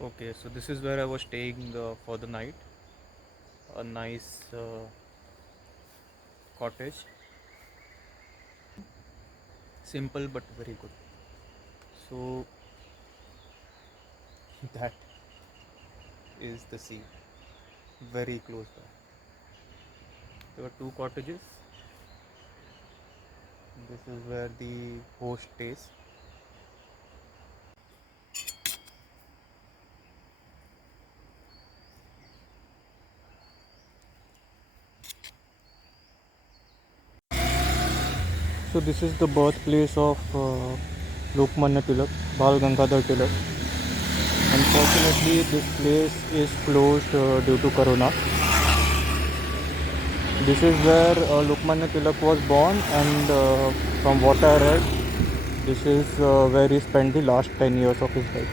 Okay, so this is where I was staying for the night. A nice cottage, simple but very good. So that is the sea, very close by. There were two cottages. This is where the host stays. So this is the birthplace of Lokmanya Tilak, Bal Gangadhar Tilak. Unfortunately, this place is closed due to Corona. This is where Lokmanya Tilak was born, and from what I read, this is where he spent the last 10 years of his life.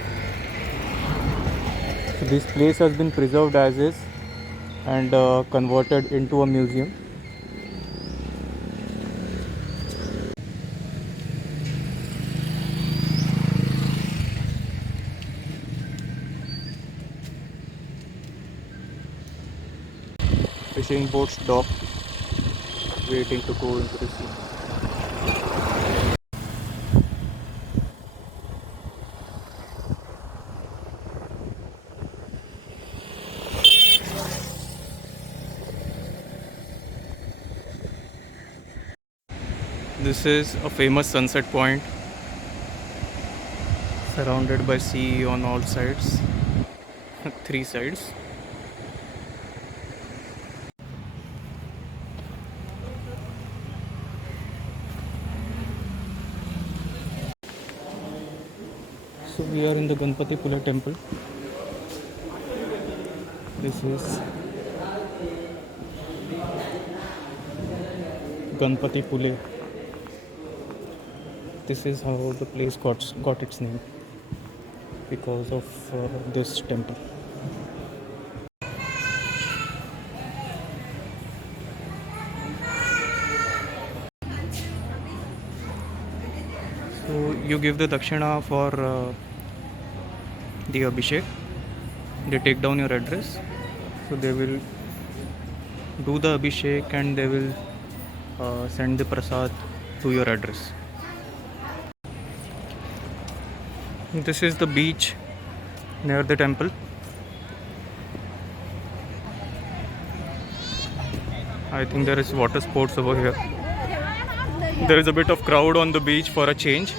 So this place has been preserved as is and converted into a museum. Fishing boats dock, waiting to go into the sea. This is a famous sunset point, surrounded by sea on all sides, three sides. So we are in the Ganpatipule Temple. This is Ganpatipule. This is how the place got its name, because of this temple. So you give the dakshina for the abhishek. They take down your address, so they will do the abhishek and they will send the prasad to your address. This is the beach near the temple. I think there is water sports over here. There is a bit of crowd on the beach for a change.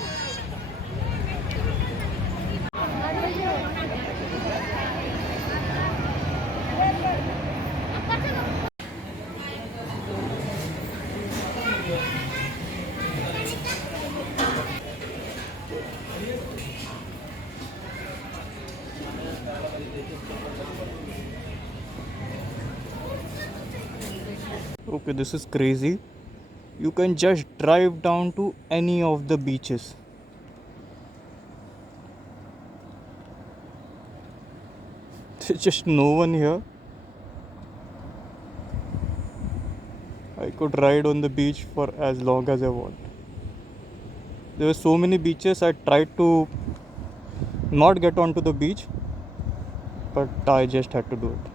Okay, this is crazy. You can just drive down to any of the beaches. There's just no one here. I could ride on the beach for as long as I want. There were so many beaches. I tried to not get onto the beach, but I just had to do it.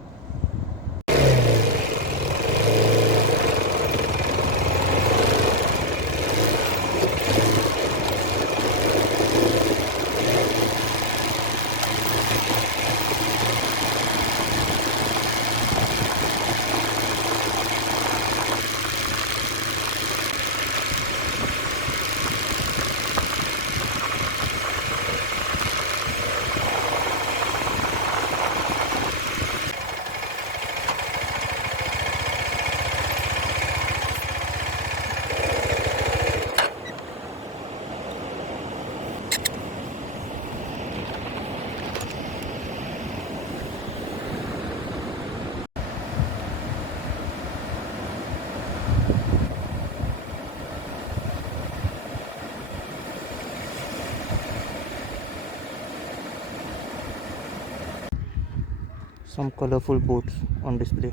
Some colorful boats on display.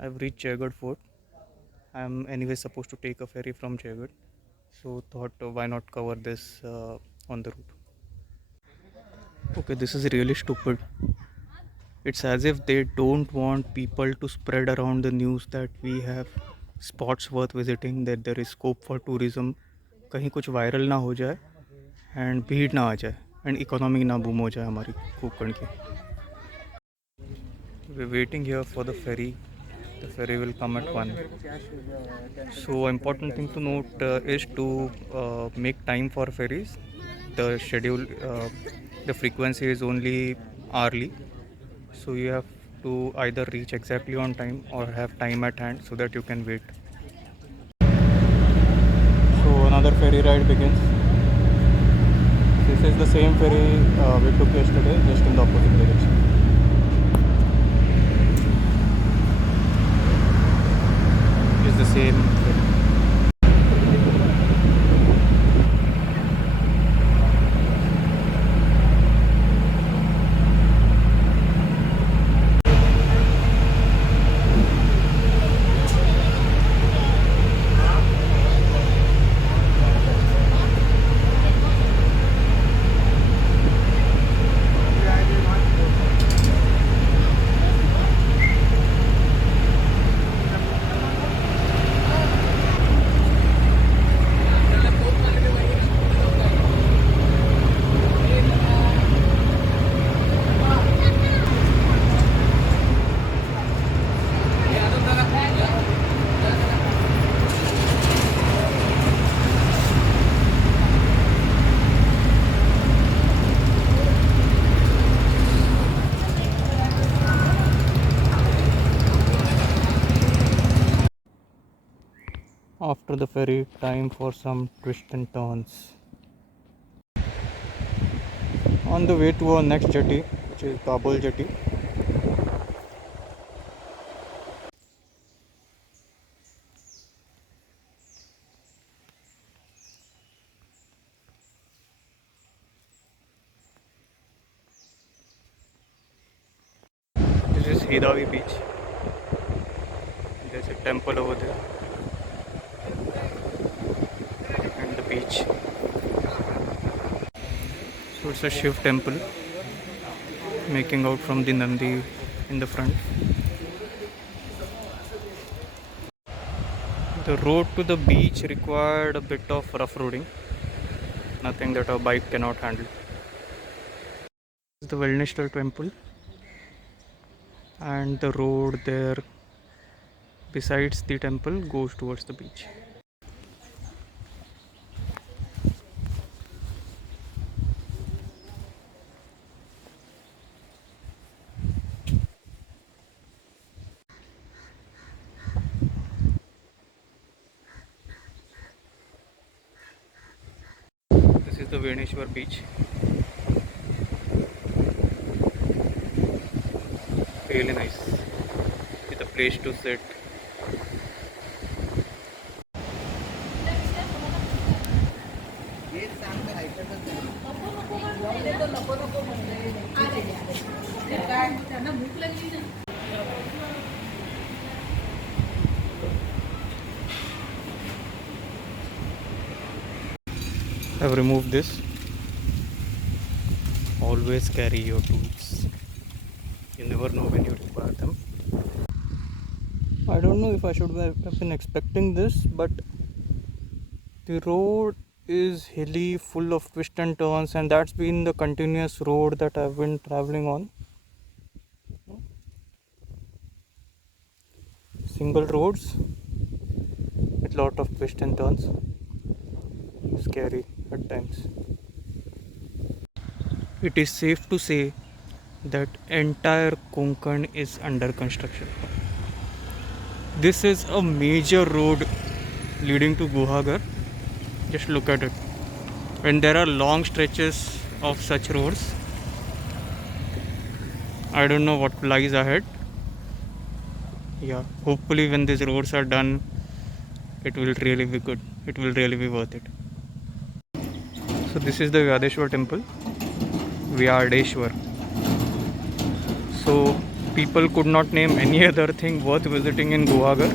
I've reached Chairgarh Fort. I'm anyway supposed to take a ferry from Chairgarh. So thought why not cover this on the route. Okay, this is really stupid. It's as if they don't want people to spread around the news that we have spots worth visiting, that there is scope for tourism. कहीं कुछ viral ना हो जाए and भीड़ ना आ जाए and economy ना boom हो जाए हमारी कोकण की. We're waiting here for the ferry. The ferry will come at 1. So important thing to note is to make time for ferries. The schedule, the frequency is only hourly. So you have to either reach exactly on time or have time at hand so that you can wait. So another ferry ride begins. This is the same ferry we took yesterday, just in the opposite direction. It's the same ferry. After the ferry, time for some twists and turns. On the way to our next jetty, which is Kabul jetty. This is Hidavi beach. There's a temple over there and the beach. So it's a Shiv temple, making out from the Nandi in the front. The road to the beach required a bit of rough roading, nothing that a bike cannot handle. This is the Vernier Temple, and the road there besides the temple goes towards the beach. This is the Vanishing Beach. Really nice. It's a place to sit. I've removed this. Always carry your tools. You never know when you require them. I don't know if I should have been expecting this, but the road is hilly, full of twists and turns, and that's been the continuous road that I've been traveling on. Single roads with lot of twists and turns. Scary at times. It is safe to say that entire Konkan is under construction. This is a major road leading to Guhagar. Just look at it. And there are long stretches of such roads. I don't know what lies ahead. Yeah, hopefully when these roads are done, it will really be good. It will really be worth it. So this is the Vyadeshwar temple. Vyadeshwar. So people could not name any other thing worth visiting in Guhagar.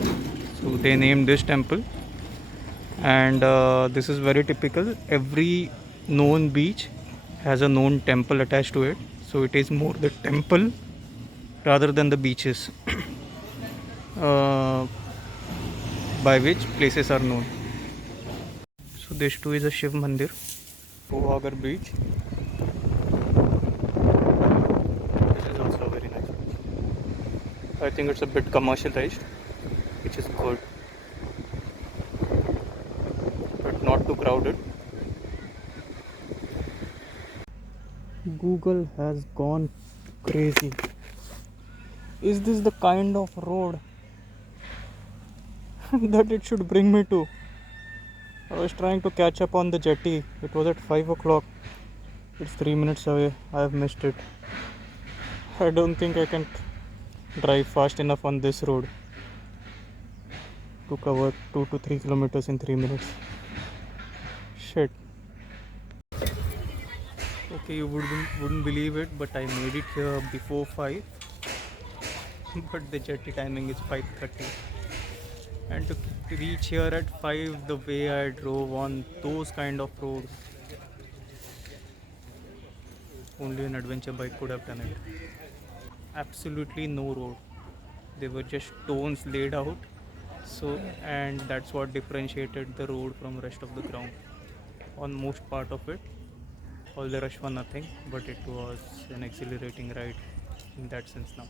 So they named this temple. and this is very typical. Every known beach has a known temple attached to it, so it is more the temple rather than the beaches uh, by which places are known. So this too is a Shiv Mandir. Agar beach. This is also a very nice beach. I think it's a bit commercialized, which is good, but not too crowded. Google has gone crazy. Is this the kind of road that it should bring me to? I was trying to catch up on the jetty. It was at 5 o'clock. It's 3 minutes away. I have missed it. I don't think I can drive fast enough on this road to cover 2 to 3 kilometers in 3 minutes. Shit. Okay, you wouldn't believe it, but I made it here before 5. But the jetty timing is 5:30. And to reach here at 5, the way I drove on those kind of roads, only an adventure bike could have done it. Absolutely no road. They were just stones laid out. So, and that's what differentiated the road from rest of the ground. On most part of it, all the rush for nothing, but it was an exhilarating ride in that sense now.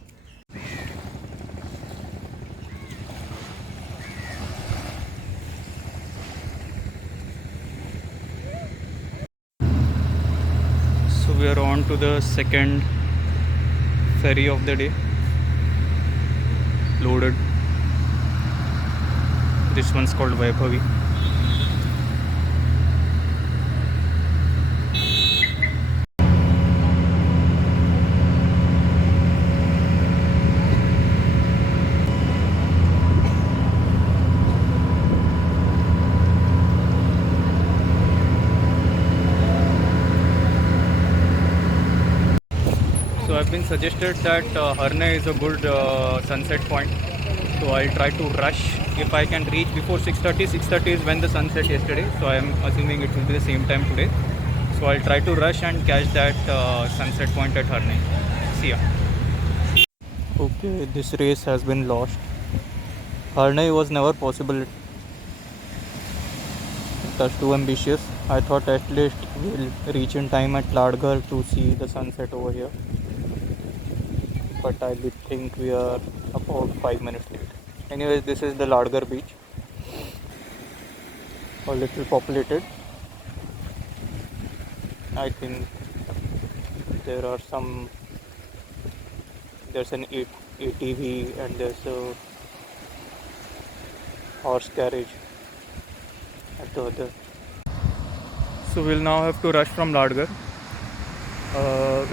So we are on to the second ferry of the day, loaded. This one's called Vaibhavi. So I've been suggested that Harne is a good sunset point. So I'll try to rush if I can reach before 6:30. 6:30 is when the sun set yesterday. So I am assuming it will be the same time today. So I'll try to rush and catch that sunset point at Harne. See ya. Okay, this race has been lost. Harne was never possible. That's too ambitious. I thought at least we'll reach in time at Ladghar to see the sunset over here. But I think we are about 5 minutes late. Anyways, this is the Ladghar beach. A little populated. I think there are some. There's an ATV and there's a horse carriage at the other. So we'll now have to rush from Ladghar.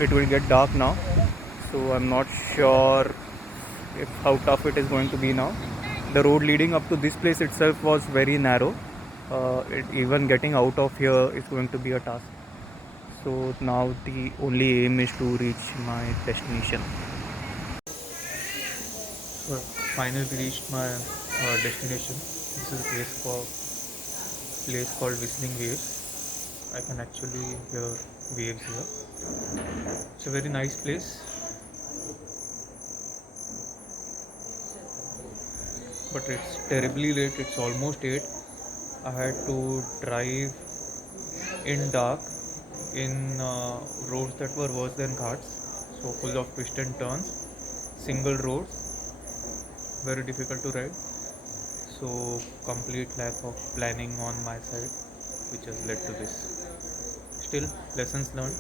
It will get dark now, so I'm not sure how tough it is going to be now. The road leading up to this place itself was very narrow. Even getting out of here is going to be a task. So now the only aim is to reach my destination. So finally reached my destination. This is a place called Whistling Waves. I can actually hear waves here. It's a very nice place. But it's terribly late. It's almost 8. I had to drive in dark in roads that were worse than ghats, so full of twists and turns, single roads, very difficult to ride. So complete lack of planning on my side, which has led to this. Still, lessons learned.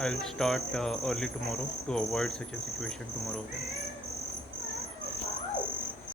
I'll start early tomorrow to avoid such a situation tomorrow again.